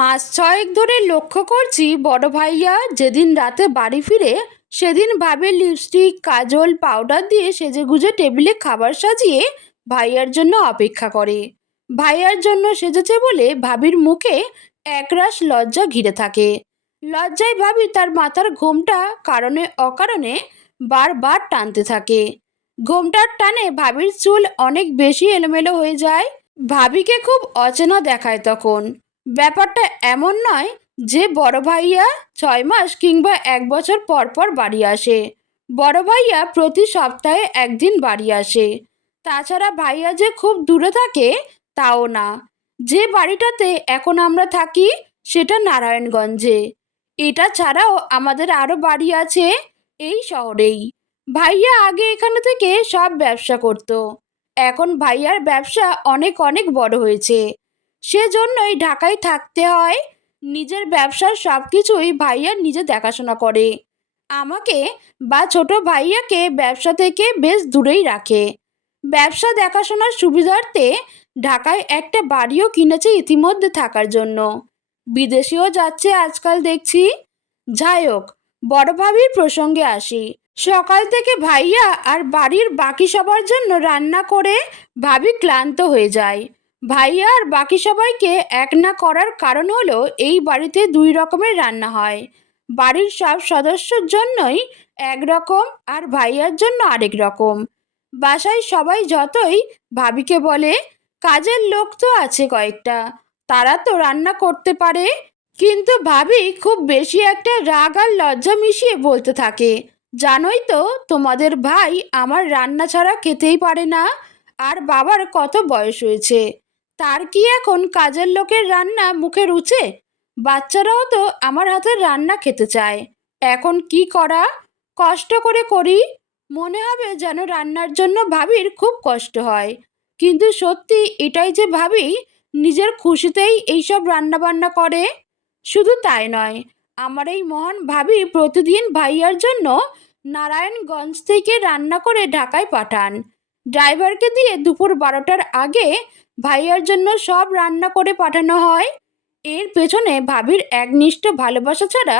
মাস ছয়েক ধরে লক্ষ্য করছি বড় ভাইয়া যেদিন রাতে বাড়ি ফিরে, সেদিন ভাবে লিপস্টিক কাজল পাউডার দিয়ে সেজেগুজে টেবিলে খাবার সাজিয়ে ভাইয়ার জন্য অপেক্ষা করে। ভাইয়ার জন্য সেজেছে বলে ভাবির মুখে একরাশ লজ্জা ঘিরে থাকে। লজ্জায় ভাবি তার মাথার ঘোমটা কারণে অকারণে বারবার টানতে থাকে। ঘোমটার টানে ভাবির চুল অনেক বেশি এলোমেলো হয়ে যায়। ভাবিকে খুব অচেনা দেখায় তখন। ব্যাপারটা এমন নয় যে বড় ভাইয়া ছয় মাস কিংবা এক বছর পর পর বাড়ি আসে। বড় ভাইয়া প্রতি সপ্তাহে একদিন বাড়ি আসে। তাছাড়া ভাইয়া যে খুব দূরে থাকে, তাও না। যে বাড়িটাতে এখন আমরা থাকি, সেটা নারায়ণগঞ্জে। এটা ছাড়াও আমাদের আরও বাড়ি আছে এই শহরেই। ভাইয়া আগে এখানে থেকে সব ব্যবসা করত। এখন ভাইয়ার ব্যবসা অনেক অনেক বড় হয়েছে। সেজন্যই ঢাকায় থাকতে হয়। নিজের ব্যবসার সব কিছুই ভাইয়া নিজে দেখাশোনা করে। আমাকে বা ছোট ভাইয়াকে ব্যবসা থেকে বেশ দূরেই রাখে। ব্যবসা দেখাশোনার সুবিধার্থে ঢাকায় একটা বাড়িও কিনেছে ইতিমধ্যে থাকার জন্য। বিদেশেও যাচ্ছে আজকাল দেখছি। যাই হোক, বড় ভাবির প্রসঙ্গে আসি। সকাল থেকে ভাইয়া আর বাড়ির বাকি সবার জন্য রান্না করে ভাবি ক্লান্ত হয়ে যায়। ভাইয়া আর বাকি সবাইকে এক না করার কারণ হলো এই বাড়িতে দুই রকমের রান্না হয়। বাড়ির সব সদস্যর জন্যই এক রকম আর ভাইয়ার জন্য আরেক রকম। বাসায় সবাই যতই ভাবিকে বলে, কাজের লোক তো আছে কয়েকটা, তারা তো রান্না করতে পারে। কিন্তু ভাবি খুব বেশি একটা রাগ আর লজ্জা মিশিয়ে বলতে থাকে। জানোই তো, তোমাদের ভাই আমার রান্না ছাড়া খেতেই পারে না, আর বাবার কত বয়স হয়েছে। তার কি এখন কাজের লোকের রান্না মুখে রুচে? বাচ্চারাও তো আমার হাতের রান্না খেতে চায়। এখন কি করা? কষ্ট করে করি। মনে হবে যেন রান্নার জন্য ভাবির খুব কষ্ট হয়। কিন্তু সত্যি এটাই যে ভাবি, নিজের খুশিতেই এইসব রান্নাবান্না করে? শুধু তাই নয়, আমার এই মহান ভাবি প্রতিদিন ভাইয়ার জন্য নারায়ণগঞ্জ থেকে রান্না করে ঢাকায় পাঠান। ড্রাইভারকে দিয়ে দুপুর বারোটার আগে ভাইয়ার জন্য সব রান্না করে পাঠানো হয়। এর পেছনে ভাবির একনিষ্ঠ ভালোবাসা ছাড়া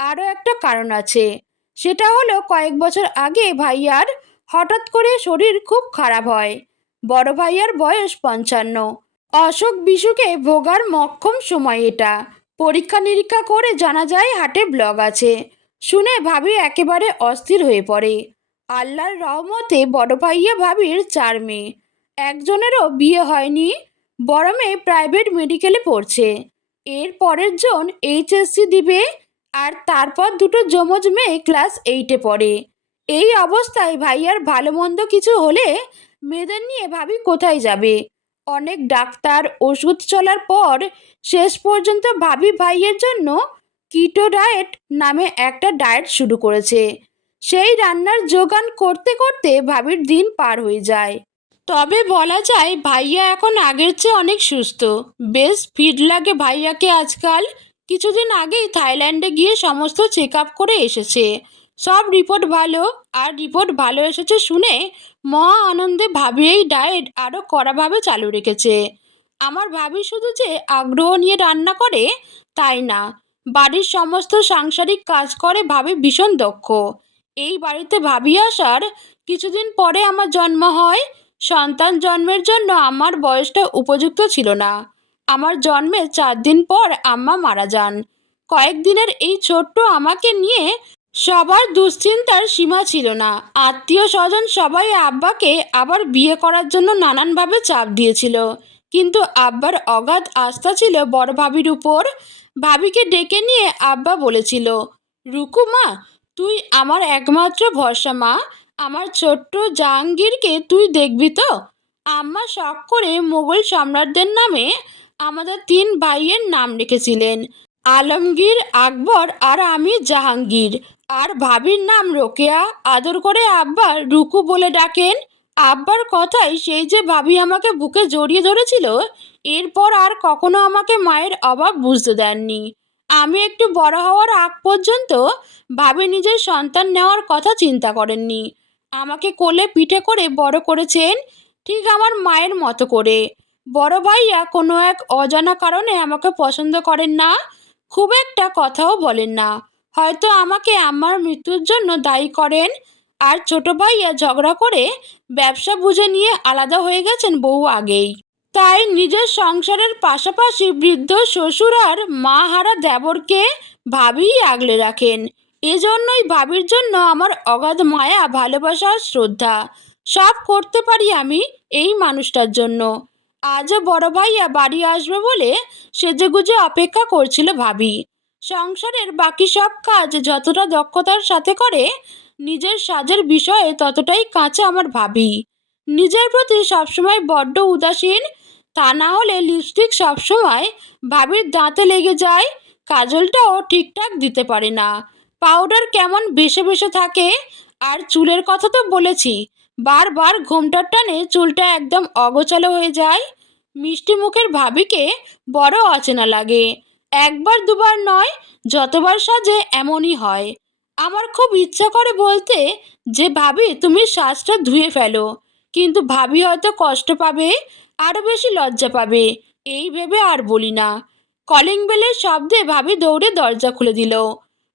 আরও একটা কারণ আছে। সেটা হলো কয়েক বছর আগে ভাইয়ার হঠাৎ করে শরীর খুব খারাপ হয়। বড় ভাইয়ার বয়স পঞ্চান্ন। অসুখ বিসুখে ভোগার মক্ষম সময় এটা। পরীক্ষা নিরীক্ষা করে জানা যায় হাটে ব্লগ আছে। শুনে ভাবি একেবারে অস্থির হয়ে পড়ে। আল্লাহর রহমতে বড় ভাইয়া ভাবির চার মেয়ে। একজনেরও বিয়ে হয়নি বড় মেয়ে প্রাইভেট মেডিকেলে পড়ছে। এর পরের জন এইচএসসি দিবে আর তারপর দুটো যমজ মেয়ে ক্লাস এইটে পড়ে। এই অবস্থায় ভাইয়ার ভালো মন্দ কিছু হলে মেয়েদের নিয়ে ভাবি কোথায় যাবে। অনেক ডাক্তার, ওষুধ চলার পর শেষ পর্যন্ত ভাবি ভাইয়ের জন্য কিটো ডায়েট নামে একটা ডায়েট শুরু করেছে। সেই রান্নার যোগান করতে করতে ভাবির দিন পার হয়ে যায়। তবে বলা যায় ভাইয়া এখন আগের চেয়ে অনেক সুস্থ। বেশ ফিট লাগে ভাইয়াকে আজকাল। কিছুদিন আগেই থাইল্যান্ডে গিয়ে সমস্ত চেক আপ করে এসেছে। সব রিপোর্ট ভালো, আর রিপোর্ট ভালো এসেছে শুনে মহা আনন্দে ভাবি এই ডায়েট আরও কড়াভাবে চালু রেখেছে। আমার ভাবি শুধু যে আগ্রহ নিয়ে রান্না করে, তাই না? বাড়ির সমস্ত সাংসারিক কাজ করে ভাবি ভীষণ দক্ষ। এই বাড়িতে ভাবি আসার কিছুদিন পরে আমার জন্ম হয়। সন্তান জন্মের জন্য আমার বয়সটা উপযুক্ত ছিল না। আমার জন্মের চার দিন পর আম্মা মারা যান। কয়েকদিনের এই ছোট্ট আমাকে নিয়ে সবার দুশ্চিন্তার সীমা ছিল না। আত্মীয় স্বজন সবাই আব্বাকে আবার বিয়ে করার জন্য নানানভাবে চাপ দিয়েছিল। কিন্তু আব্বার অগাধ আস্থা ছিল বড় ভাবির উপর। ভাবিকে ডেকে নিয়ে আব্বা বলেছিল, রুকু মা তুই আমার একমাত্র ভরসা, মা। আমার ছোট্ট জাহাঙ্গীরকে তুই দেখবি তো? আম্মা শখ করে মোগল সম্রাটদের নামে আমাদের তিন ভাইয়ের নাম রেখেছিলেন, আলমগীর, আকবর আর আমি জাহাঙ্গীর। আর ভাবির নাম রোকেয়া। আদর করে আব্বার রুকু বলে ডাকেন। আব্বার কথাই সেই যে ভাবি আমাকে বুকে জড়িয়ে ধরেছিল, এরপর আর কখনো আমাকে মায়ের অভাব বুঝতে দেননি। আমি একটু বড় হওয়ার আগ পর্যন্ত ভাবি নিজের সন্তান নেওয়ার কথা চিন্তা করেননি। আমাকে কোলে পিঠে করে বড় করেছেন ঠিক আমার মায়ের মতো করে। বড় ভাইয়া কোনো এক অজানা কারণে আমাকে পছন্দ করেন না, খুব একটা কথাও বলেন না। হয়তো আমাকে আমার মৃত্যুর জন্য দায়ী করেন আর ছোট ভাইয়া ঝগড়া করে ব্যবসা বুঝে নিয়ে আলাদা হয়ে গেছেন বহু আগেই। তাই নিজের সংসারের পাশাপাশি বৃদ্ধ শ্বশুর আর মা হারা দেবরকে ভাবিই আগলে রাখেন। এজন্যই ভাবির জন্য আমার অগাধ মায়া, ভালোবাসা আর শ্রদ্ধা। সব করতে পারি আমি এই মানুষটার জন্য। আজও বড় ভাইয়া বাড়ি আসবে বলে সেজেগুজে অপেক্ষা করছিল ভাবি। সংসারের বাকি সব কাজ যতটা দক্ষতার সাথে করে, নিজের সাজের বিষয়ে ততটাই কাঁচা আমার ভাবি। নিজের প্রতি সবসময় বড্ড উদাসীন তা না হলে লিপস্টিক সবসময় ভাবির দাঁতে লেগে যায়, কাজলটাও ঠিকঠাক দিতে পারে না। পাউডার কেমন বেশে বেশে থাকে? আর চুলের কথা তো বলেছি, বারবার ঘোমটার টানে চুলটা একদম অগোছালো হয়ে যায়। মিষ্টি মুখের ভাবিকে বড় অচেনা লাগে। একবার দুবার নয়, যতবার সাজে এমনই হয়। আমার খুব ইচ্ছা করে বলতে যে, ভাবি, তুমি শ্বাসটা ধুয়ে ফেলো। কিন্তু ভাবি হয়তো কষ্ট পাবে আরও বেশি লজ্জা পাবে। এই ভেবে আর বলি না। কলিং বেলের শব্দে ভাবি দৌড়ে দরজা খুলে দিল।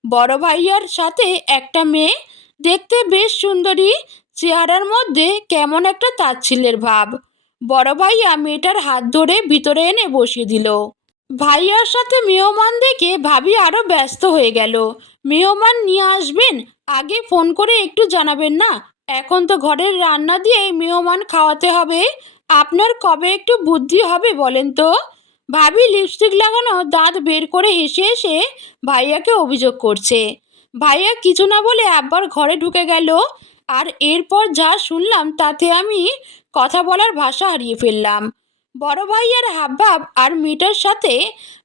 বড় ভাইয়ার সাথে একটা মেয়ে দেখতে বেশ সুন্দরী, চেহারার মধ্যে কেমন একটা তাচ্ছিল্যের ভাব। বড় ভাইয়া মেয়েটার হাত ধরে ভিতরে এনে বসিয়ে দিল। ভাইয়ার সাথে মেহমান দেখে ভাবি আরও ব্যস্ত হয়ে গেল। মেহমান নিয়ে আসবেন, আগে ফোন করে একটু জানাবেন না? এখন তো ঘরের রান্না দিয়ে মেহমান খাওয়াতে হবে। আপনার কবে একটু বুদ্ধি হবে বলেন তো? ভাবি লিপস্টিক লাগানো দাঁত বের করে হেসে হেসে ভাইয়াকে অভিযোগ করছে। ভাইয়া কিছু না বলে আব্বার ঘরে ঢুকে গেল। আর এরপর যা শুনলাম তাতে আমি কথা বলার ভাষা হারিয়ে ফেললাম। বড় ভাইয়ার হাবভাব আর মেয়েটার সাথে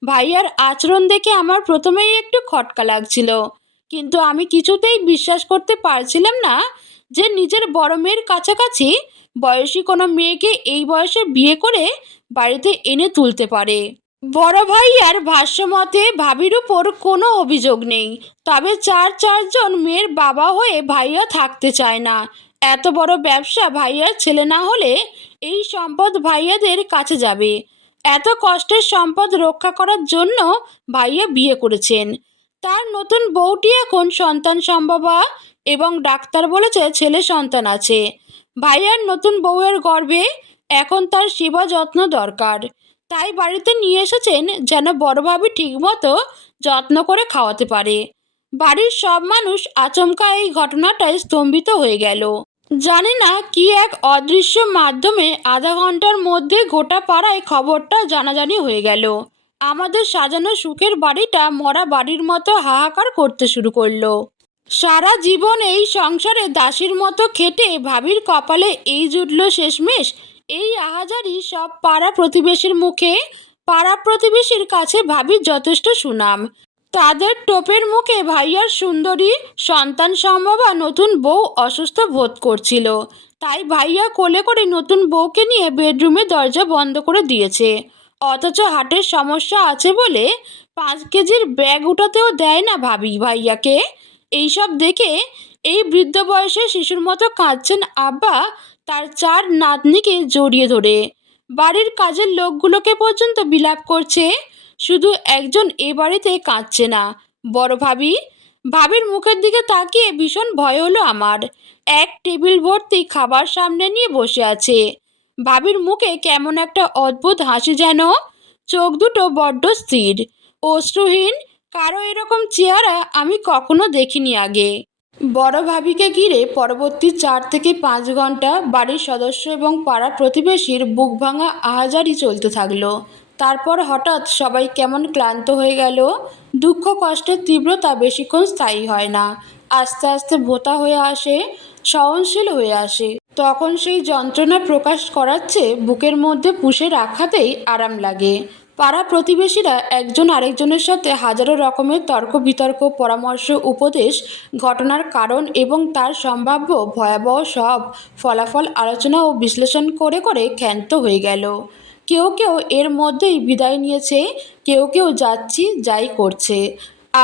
ভাইয়ার আচরণ দেখে আমার প্রথমেই একটু খটকা লাগছিল। কিন্তু আমি কিছুতেই বিশ্বাস করতে পারছিলাম না যে নিজের বড় মেয়ের কাছাকাছি বয়সী কোনো মেয়েকে এই বয়সে বিয়ে করে বাড়িতে এনে তুলতে পারে। বড় ভাইয়ার ভাষ্যমতে ভাবির উপর কোনো অভিযোগ নেই, তবে চার চারজন মেয়ের বাবা হয়ে ভাইয়া থাকতে চায় না। এত বড় ব্যবসা ভাইয়ার ছেলে না হলে এই সম্পদ ভাইয়াদের কাছে যাবে। এত কষ্টের সম্পদ রক্ষা করার জন্য ভাইয়া বিয়ে করেছেন। তার নতুন বউটি এখন সন্তান সম্ভবা এবং ডাক্তার বলেছে ছেলে সন্তান আছে। ভাইয়ার নতুন বউয়ের গর্ভে এখন তার সেবা যত্ন দরকার। তাই বাড়িতে নিয়ে এসেছেন যেন বড়ভাবে ঠিকমতো যত্ন করে খাওয়াতে পারে। বাড়ির সব মানুষ আচমকা এই ঘটনাটায় স্তম্ভিত হয়ে গেল। জানি না কি এক অদৃশ্য মাধ্যমে আধা ঘণ্টার মধ্যে গোটা পাড়ায় খবরটা জানাজানি হয়ে গেল। আমাদের সাজানো সুখের বাড়িটা মরা বাড়ির মতো হাহাকার করতে শুরু করল। সারা জীবন এই সংসারে দাসীর মতো খেটে ভাবির কপালে এই জুটল শেষমেশ। এই আহাজারি সব পাড়া প্রতিবেশীর মুখে, পাড়া প্রতিবেশীর কাছে ভাবির যথেষ্ট সুনাম। তাদের টোপের মুখে ভাইয়ার সুন্দরী, সন্তান সম্ভবা নতুন বউ অসুস্থ বোধ করছিল। তাই ভাইয়া কোলে করে নতুন বউকে নিয়ে বেডরুমে দরজা বন্ধ করে দিয়েছে। অথচ হাটের সমস্যা আছে বলে পাঁচ কেজির ব্যাগ উঠাতেও দেয় না ভাবি ভাইয়াকে। এইসব দেখে এই বৃদ্ধ বয়সে শিশুর মতো কাঁদছেন আব্বা, তার চার নাতনিকে জড়িয়ে ধরে। বাড়ির কাজের লোকগুলোকে পর্যন্ত বিলাপ করছে। শুধু একজন এ বাড়িতে কাঁদছে না। বড় ভাবি, ভাবির মুখের দিকে তাকিয়ে ভীষণ ভয় হলো আমার। এক টেবিল ভর্তি খাবার সামনে নিয়ে বসে আছে। ভাবির মুখে কেমন একটা অদ্ভুত হাসি যেন। চোখ দুটো বড্ড স্থির। অশ্রুহীন কারও এরকম চেহারা আমি কখনো দেখিনি আগে। বড় ভাবিকে ঘিরে পরবর্তী চার থেকে পাঁচ ঘণ্টা বাড়ির সদস্য এবং পাড়া প্রতিবেশীর বুক ভাঙা আহাজারি চলতে থাকল। তারপর হঠাৎ সবাই কেমন ক্লান্ত হয়ে গেল, দুঃখ কষ্টের তীব্রতা বেশিক্ষণ স্থায়ী হয় না। আস্তে আস্তে ভোতা হয়ে আসে, সহনশীল হয়ে আসে। তখন সেই যন্ত্রণা প্রকাশ করাচ্ছে বুকের মধ্যে পুষে রাখাতেই আরাম লাগে। পাড়া প্রতিবেশীরা একজন আরেকজনের সাথে হাজারো রকমের তর্ক বিতর্ক, পরামর্শ, উপদেশ, ঘটনার কারণ এবং তার সম্ভাব্য ভয়াবহ সব ফলাফল আলোচনা ও বিশ্লেষণ করে করে ক্ষান্ত হয়ে গেল। কেউ কেউ এর মধ্যেই বিদায় নিয়েছে, কেউ কেউ যাচ্ছি, যাই করছে।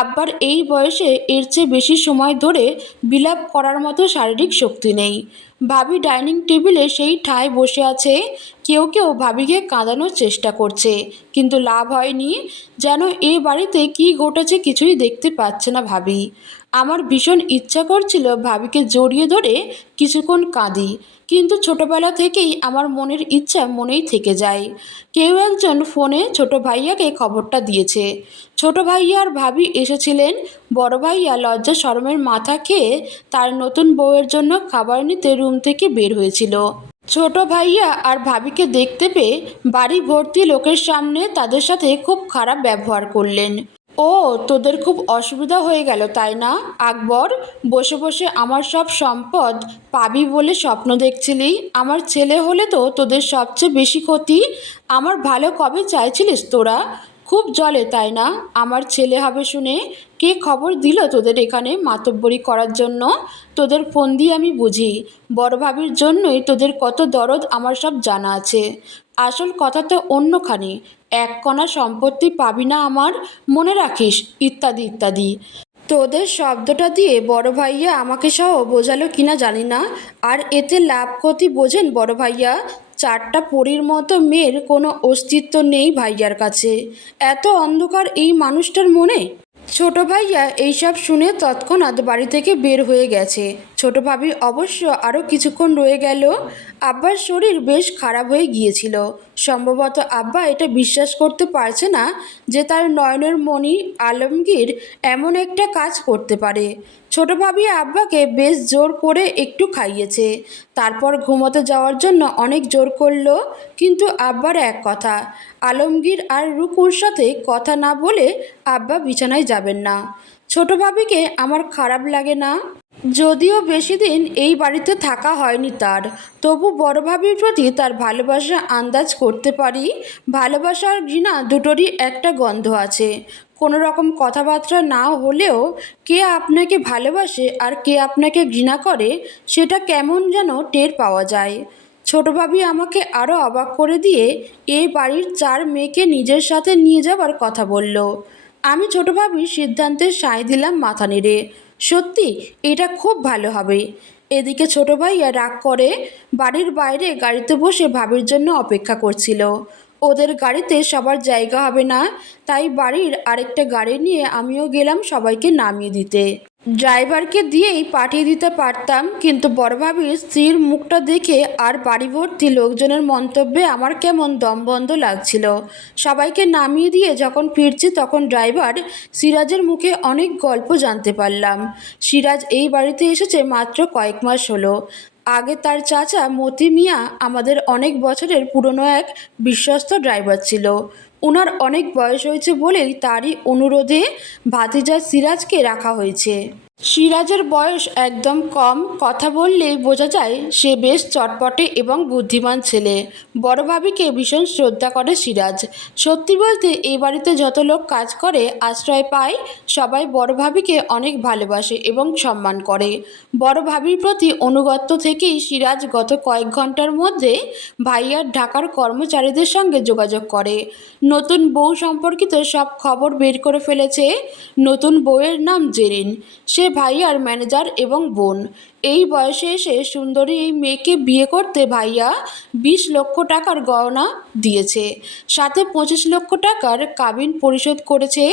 আব্বার এই বয়সে এর চেয়ে বেশি সময় ধরে বিলাপ করার মতো শারীরিক শক্তি নেই। ভাবি ডাইনিং টেবিলে সেই ঠায় বসে আছে কেউ কেউ ভাবিকে কাঁদানোর চেষ্টা করছে। কিন্তু লাভ হয়নি, যেন এ বাড়িতে কী ঘটেছে কিছুই দেখতে পাচ্ছে না ভাবি। আমার ভীষণ ইচ্ছা করছিল ভাবিকে জড়িয়ে ধরে কিছুক্ষণ কাঁদি, কিন্তু ছোটবেলা থেকেই আমার মনের ইচ্ছা মনেই থেকে যায়। কেউ একজন ফোনে ছোট ভাইয়াকে খবরটা দিয়েছে। ছোট ভাইয়া আর ভাবি এসেছিলেন, বড় ভাইয়া লজ্জা শরমের মাথা খেয়ে তার নতুন বউয়ের জন্য খাবার নিতে রুম থেকে বের হয়েছিল। ছোট ভাইয়া আর ভাবিকে দেখতে পেয়ে বাড়ি ভর্তি লোকের সামনে তাদের সাথে খুব খারাপ ব্যবহার করলেন। ও, তোদের খুব অসুবিধা হয়ে গেল, তাই না? আকবর, বসে বসে আমার সব সম্পদ পাবি বলে স্বপ্ন দেখছিলি? আমার ছেলে হলে তো তোদের সবচেয়ে বেশি ক্ষতি। আমার ভালো কবে চাইছিলিস তোরা? খুব জলে, তাই না? আমার ছেলে হবে শুনে কে খবর দিল তোদের এখানে মাতব্বরি করার জন্য? তোদের ফোন দিয়ে আমি বুঝি। বড় ভাবির জন্যই তোদের কত দরদ আমার সব জানা আছে। আসল কথা তো অন্যখানে। এক কণা সম্পত্তি পাবি না আমার, মনে রাখিস? ইত্যাদি ইত্যাদি। তোদের শব্দটা দিয়ে বড় ভাইয়া আমাকে সহ বোঝালো কিনা জানি না। আর এতে লাভ ক্ষতি বোঝেন বড় ভাইয়া? চারটা পরীর মতো মেয়ের কোনো অস্তিত্ব নেই ভাইয়ার কাছে। এত অন্ধকার এই মানুষটার মনে? ছোট ভাইয়া এইসব শুনে তৎক্ষণাৎ বাড়ি থেকে বের হয়ে গেছে। ছোট ভাবি অবশ্য আরও কিছুক্ষণ রয়ে গেল। আব্বার শরীর বেশ খারাপ হয়ে গিয়েছিল। সম্ভবত আব্বা এটা বিশ্বাস করতে পারছে না যে তার নয়নের মণি আলমগীর এমন একটা কাজ করতে পারে। ছোট ভাবি আব্বাকে বেশ জোর করে একটু খাইয়েছে। তারপর ঘুমোতে যাওয়ার জন্য অনেক জোর করল, কিন্তু আব্বার এক কথা, আলমগীর আর রুকুর সাথে কথা না বলে আব্বা বিছানায় যাবেন না। ছোট ভাবিকে আমার খারাপ লাগে না। যদিও বেশি দিন এই বাড়িতে থাকা হয়নি তার, তবু বড় ভাবির প্রতি তার ভালোবাসা আন্দাজ করতে পারি। ভালোবাসা আর ঘৃণা দুটোরই একটা গন্ধ আছে। কোনো রকম কথাবার্তা না হলেও কে আপনাকে ভালোবাসে আর কে আপনাকে ঘৃণা করে, সেটা কেমন যেন টের পাওয়া যায়। ছোট ভাবি আমাকে আরও অবাক করে দিয়ে এই বাড়ির চার মেয়েকে নিজের সাথে নিয়ে যাবার কথা বলল। আমি ছোট ভাবির সিদ্ধান্তে সায় দিলাম মাথা নেড়ে। সত্যি, এটা খুব ভালো হবে। এদিকে ছোট ভাইয়া রাগ করে বাড়ির বাইরে গাড়িতে বসে ভাবির জন্য অপেক্ষা করছিল। ওদের গাড়িতে সবার জায়গা হবে না, তাই বাড়ির আরেকটা গাড়ি নিয়ে আমিও গেলাম সবাইকে নামিয়ে দিতে। ড্রাইভারকে দিয়েই পাঠিয়ে দিতে পারতাম, কিন্তু বড় ভাবির স্ত্রীর মুখটা দেখে আর বাড়ি ভর্তি লোকজনের মন্তব্যে আমার কেমন দমবন্ধ লাগছিল। সবাইকে নামিয়ে দিয়ে যখন ফিরছি তখন ড্রাইভার সিরাজের মুখে অনেক গল্প জানতে পারলাম। সিরাজ এই বাড়িতে এসেছে মাত্র কয়েক মাস হলো। আগে তার চাচা মতি মিয়া আমাদের অনেক বছরের পুরনো এক বিশ্বস্ত ড্রাইভার ছিল। ওনার অনেক বয়স হয়েছে বলেই তারই অনুরোধে ভাতিজা সিরাজকে রাখা হয়েছে। সিরাজের বয়স একদম কম, কথা বললেই বোঝা যায় সে বেশ চটপটে এবং বুদ্ধিমান ছেলে। বড় ভাবিকে ভীষণ শ্রদ্ধা করে সিরাজ। সত্যি বলতে এই বাড়িতে যত লোক কাজ করে, আশ্রয় পায়, সবাই বড় ভাবিকে অনেক ভালোবাসে এবং সম্মান করে। বড় ভাবির প্রতি অনুগত্য থেকেই সিরাজ গত কয়েক ঘণ্টার মধ্যে ভাইয়ার ঢাকার কর্মচারীদের সঙ্গে যোগাযোগ করে। নতুন বউ সম্পর্কিত সব খবর বের করে ফেলেছে নতুন বউয়ের নাম জেরিন। সে ভাইয়ার ম্যানেজার এবং বোন। এই বয়সে এসে সুন্দরী এই মেয়েকে বিয়ে করতে ভাইয়া বিশ লক্ষ টাকার গয়না দিয়েছে। সাথে পঁচিশ লক্ষ টাকার কাবিন পরিশোধ করেছে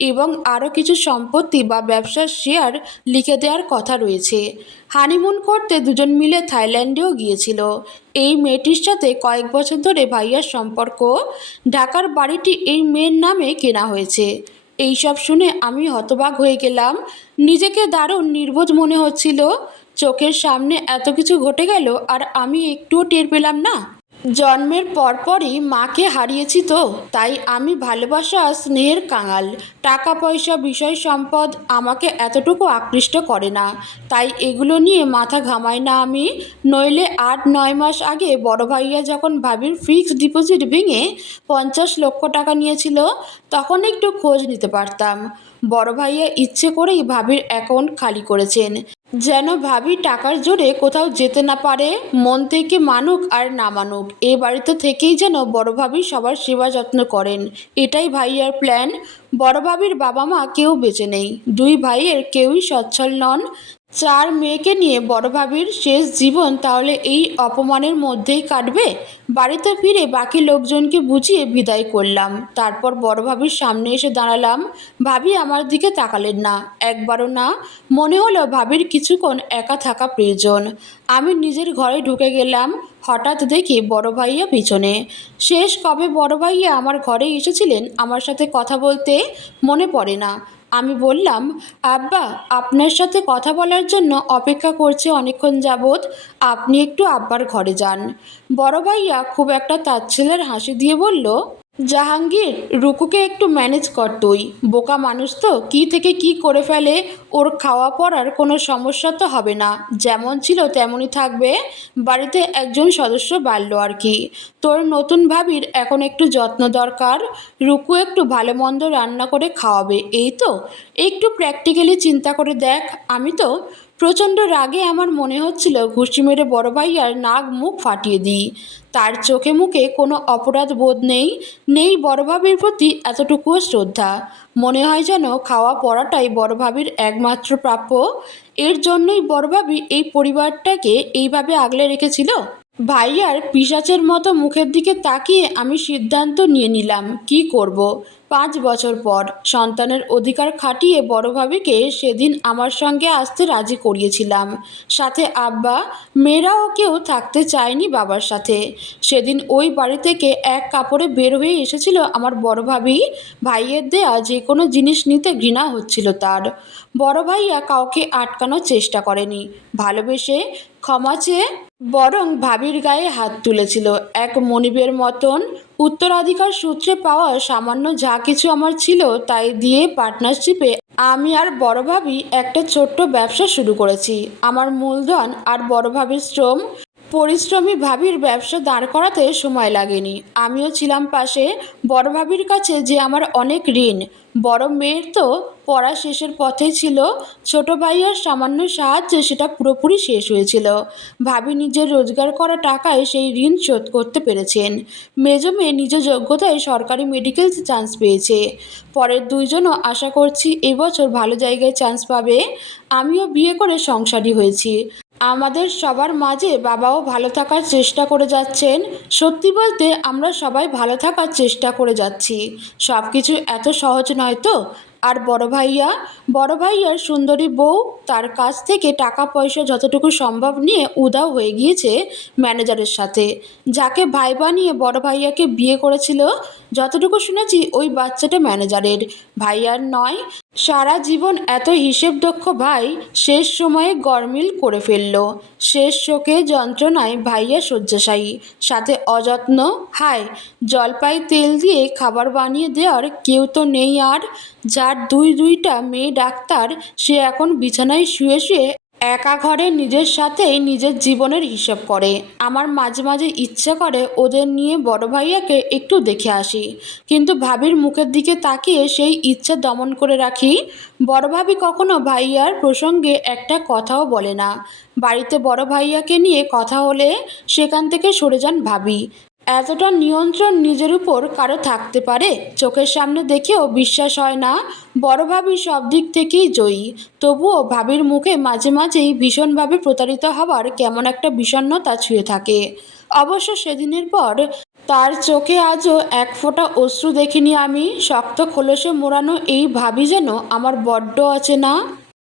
এবং আরও কিছু সম্পত্তি বা ব্যবসার শেয়ার লিখে দেওয়ার কথা রয়েছে। হানিমুন করতে দুজন মিলে থাইল্যান্ডেও গিয়েছিল। এই মেয়েটির সাথে কয়েক বছর ধরে ভাইয়ার সম্পর্ক। ঢাকার বাড়িটি এই মেয়ের নামে কেনা হয়েছে। এইসব শুনে আমি হতবাক হয়ে গেলাম। নিজেকে দারুণ নির্বোধ মনে হচ্ছিল। চোখের সামনে এত কিছু ঘটে গেল আর আমি একটুও টের পেলাম না। জন্মের পরপরই মাকে হারিয়েছি তো, তাই আমি ভালোবাসা, স্নেহের কাঙাল। টাকা পয়সা বিষয় সম্পদ আমাকে এতটুকু আকৃষ্ট করে না। তাই এগুলো নিয়ে মাথা ঘামাই না আমি। নইলে আট, নয় মাস আগে বড় ভাইয়া যখন ভাবির ফিক্সড ডিপোজিট ভেঙে পঞ্চাশ লক্ষ টাকা নিয়েছিল, তখন একটু খোঁজ নিতে পারতাম। বড় ভাইয়া ইচ্ছে করেই ভাবির অ্যাকাউন্ট খালি করেছেন। যেন ভাবি টাকার জোরে কোথাও যেতে না পারে, মন থেকে মানুক আর না মানুক। এ বাড়িতে থেকেই যেন বড় ভাবি সবার সেবা যত্ন করেন। এটাই ভাইয়ার প্ল্যান বড় ভাবির বাবা মা কেউ বেঁচে নেই। দুই ভাইয়ের কেউই সচ্ছল নন। চার মেয়েকে নিয়ে বড় ভাবির শেষ জীবন তাহলে এই অপমানের মধ্যেই কাটবে? বাড়িতে ফিরে বাকি লোকজনকে বুঝিয়ে বিদায় করলাম। তারপর বড় ভাবির সামনে এসে দাঁড়ালাম। ভাবি আমার দিকে তাকালেন না। একবারও না, মনে হলো ভাবির কিছুক্ষণ একা থাকা প্রয়োজন। আমি নিজের ঘরে ঢুকে গেলাম। হঠাৎ দেখি বড় ভাইয়া পিছনে। শেষ কবে বড় ভাইয়া আমার ঘরে এসেছিলেন? আমার সাথে কথা বলতে মনে পড়ে না। আমি বললাম, আব্বা, আপনার সাথে কথা বলার জন্য অপেক্ষা করছে অনেকক্ষণ যাবৎ। আপনি একটু আব্বার ঘরে যান। বড় ভাইয়া খুব একটা তাচ্ছিলের হাসি দিয়ে বলল জাহাঙ্গীর, রুকুকে একটু ম্যানেজ কর তুই। বোকা মানুষ তো, কী থেকে কি করে ফেলে, ওর খাওয়া পড়ার কোনো সমস্যা তো হবে না। যেমন ছিল তেমনই থাকবে। বাড়িতে একজন সদস্য বাড়লো আর কি। তোর নতুন ভাবির এখন একটু যত্ন দরকার। রুকু একটু ভালো মন্দ রান্না করে খাওয়াবে, এই তো। একটু প্র্যাকটিক্যালি চিন্তা করে দেখ, আমি তো প্রচণ্ড রাগে আমার মনে হচ্ছিল ঘুষি মেরে বড় ভাইয়ার নাক মুখ ফাটিয়ে দিই। তার চোখে মুখে কোনো অপরাধ বোধ নেই নেই বড় ভাবির প্রতি এতটুকুও শ্রদ্ধা। মনে হয় যেন খাওয়া পড়াটাই বড় ভাবির একমাত্র প্রাপ্য। এর জন্যই বড় ভাবি এই পরিবারটাকে এইভাবে আগলে রেখেছিল। ভাইয়ার পিসাচের মতো মুখের দিকে তাকিয়ে আমি সিদ্ধান্ত নিয়ে নিলাম, কি করব। পাঁচ বছর পর সন্তানের অধিকার খাটিয়ে বড় ভাবিকে সেদিন আমার সঙ্গে আসতে রাজি করিয়েছিলাম। সাথে আব্বা, মেয়েরাও কেউ থাকতে চায়নি বাবার সাথে। সেদিন ওই বাড়ি থেকে এক কাপড়ে বের হয়ে এসেছিল আমার বড় ভাবি। ভাইয়ের দেয়া যে কোনো জিনিস নিতে ঘৃণা হচ্ছিল তার। বড় ভাইয়া কাউকে আটকানোর চেষ্টা করেনি। ভালোবেসে ক্ষমা চেয়ে বরং ভাবির গায়ে হাত তুলেছিল। এক মনিবের মতন উত্তরাধিকার সূত্রে পাওয়া সামান্য যা কিছু আমার ছিল তাই দিয়ে পার্টনারশিপে আমি আর বড় ভাবি একটা ছোট্ট ব্যবসা শুরু করেছি। আমার মূলধন আর বড় ভাবির শ্রম পরিশ্রমী ভাবির ব্যবসা দাঁড় করাতে সময় লাগেনি। আমিও ছিলাম পাশে। বড় ভাবির কাছে যে আমার অনেক ঋণ। বড় মেয়ের তো পড়া শেষের পথেই ছিল। ছোট ভাইয়ার সামান্য সাহায্যে সেটা পুরোপুরি শেষ হয়েছিল। ভাবি নিজের রোজগার করা টাকায় সেই ঋণ শোধ করতে পেরেছেন। মেজ মেয়ে নিজ যোগ্যতায় সরকারি মেডিকেল চান্স পেয়েছে। পরের দুইজনও আশা করছি এবছর ভালো জায়গায় চান্স পাবে। আমিও বিয়ে করে সংসারী হয়েছি। আমাদের সবার মাঝে বাবাও ভালো থাকার চেষ্টা করে যাচ্ছেন। সত্যি বলতে আমরা সবাই ভালো থাকার চেষ্টা করে যাচ্ছি। সব কিছু এত সহজ নয় তো? আর বড় ভাইয়া, বড় ভাইয়ার সুন্দরী বউ তার কাছ থেকে টাকা পয়সা যতটুকু সম্ভব নিয়ে উদাও হয়ে গিয়েছে ম্যানেজারের সাথে। যাকে ভাই বানিয়ে বড় ভাইয়াকে বিয়ে করেছিল, যতটুকু শুনেছি ওই বাচ্চাটা ম্যানেজারের। ভাইয়ার নয়, সারা জীবন এত হিসেব দক্ষ ভাই শেষ সময়ে গরমিল করে ফেলল। শেষ শোকে যন্ত্রণায় ভাইয়া শয্যাশায়ী, সাথে অযত্ন, হায় জলপাই তেল দিয়ে খাবার বানিয়ে দেওয়ার কেউ তো নেই আর, যার দুই দুইটা মেয়ে ডাক্তার, সে এখন বিছানায় শুয়ে শুয়ে একা ঘরে নিজের সাথেই নিজের জীবনের হিসাব করে। আমার মাঝে মাঝে ইচ্ছা করে ওদের নিয়ে বড় ভাইয়াকে একটু দেখে আসি। কিন্তু ভাবির মুখের দিকে তাকিয়ে সেই ইচ্ছা দমন করে রাখি, বড় ভাবি কখনো ভাইয়ার প্রসঙ্গে একটা কথাও বলে না। বাড়িতে বড় ভাইয়াকে নিয়ে কথা হলে সেখান থেকে সরে যান ভাবি। এতটা নিয়ন্ত্রণ নিজের উপর কারও থাকতে পারে? চোখের সামনে দেখেও বিশ্বাস হয় না। বড় ভাবি সব দিক থেকেই জয়ী। তবুও ভাবির মুখে মাঝে মাঝেই ভীষণভাবে প্রতারিত হওয়ার কেমন একটা বিষণ্ণতা ছুঁয়ে থাকে। অবশ্য সেদিনের পর তার চোখে আজও এক ফোঁটা অশ্রু দেখিনি আমি। শক্ত খোলসে মোড়ানো এই ভাবি যেন আমার বড্ড অচেনা।